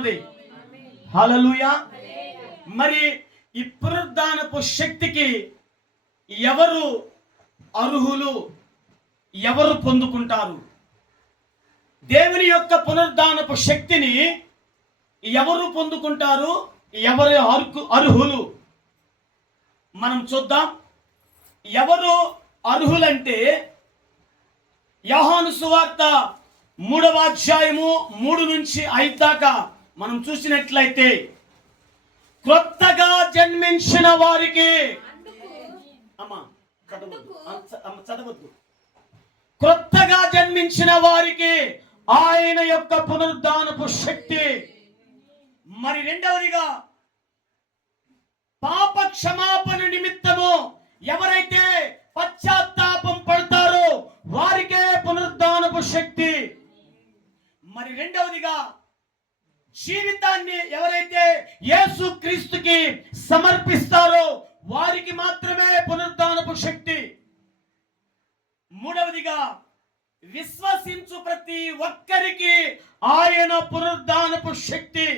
ఉన్నది. హల్లెలూయా. మరి ఈ పునరుద్ధానపు శక్తికి ఎవరు అర్హులు, ఎవరు పొందుకుంటారు? దేవుని యొక్క పునరుద్ధానపు శక్తిని ఎవరు పొందుకుంటారు, ఎవరు అర్హులు? మనం చూద్దాం. ఎవరు అర్హులంటే యోహాను సువార్త 3వ అధ్యాయము 3 నుంచి 5 దాకా మనం చూసినట్లయితే, క్రొత్తగా జన్మించిన వారికి చదవద్దు. క్రొత్తగా జన్మించిన వారికి ఆయన యొక్క పునరుద్ధానపు శక్తి. మరి రెండవదిగా, పాప క్షమాపణ నిమిత్తము ఎవరైతే పశ్చాత్తాపం పడతారో వారికే పునరుద్ధానపు శక్తి. మరి రెండవదిగా, జీవితాన్ని ఎవరైతే యేసు క్రీస్తుకి సమర్పిస్తారో వారికి మాత్రమే పునరుద్ధానపు శక్తి. మూడవదిగా, విశ్వసించు ప్రతి ఒక్కరికి ఆయన పునరుద్ధానపు శక్తి.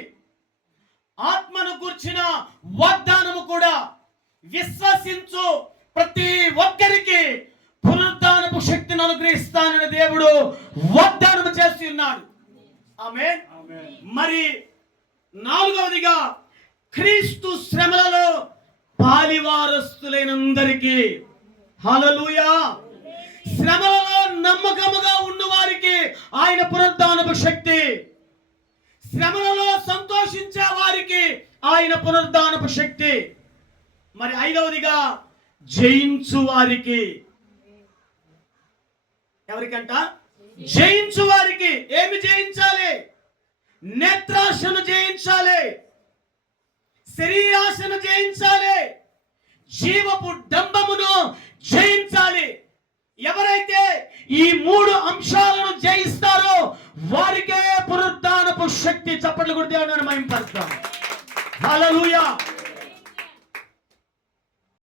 ఆత్మను గూర్చిన వాగ్దానము కూడా విశ్వసించు ప్రతి ఒక్కరికి పునరుద్ధానపు శక్తిని అనుగ్రహిస్తానని దేవుడు వాగ్దానం చేసి ఉన్నాడు. ఆమేన్. మరి నాలుగవదిగా, క్రీస్తు శ్రమలలో పాలివారస్తులైనందరికీ. హల్లెలూయా. శ్రమలలో నమ్మకముగా ఉన్న వారికి ఆయన పునరుద్ధానపు శక్తి. శ్రమలలో సంతోషించే వారికి ఆయన పునరుద్ధానపు శక్తి. మరి ఐదవదిగా, జయించు వారికి. ఎవరికంట? జయించు వారికి. ఏమి జయించాలి? నేత్రాశను జయించాలి, శరీరాశను జయించాలి, జీవపు డంబమును జయించాలి. ఎవరైతే ఈ 3 అంశాలను జయిస్తారో వారికే పునరుద్ధానపు శక్తి. చప్పట్లు కొట్టి దేవుని మహిమపరుస్తాం. హల్లెలూయా.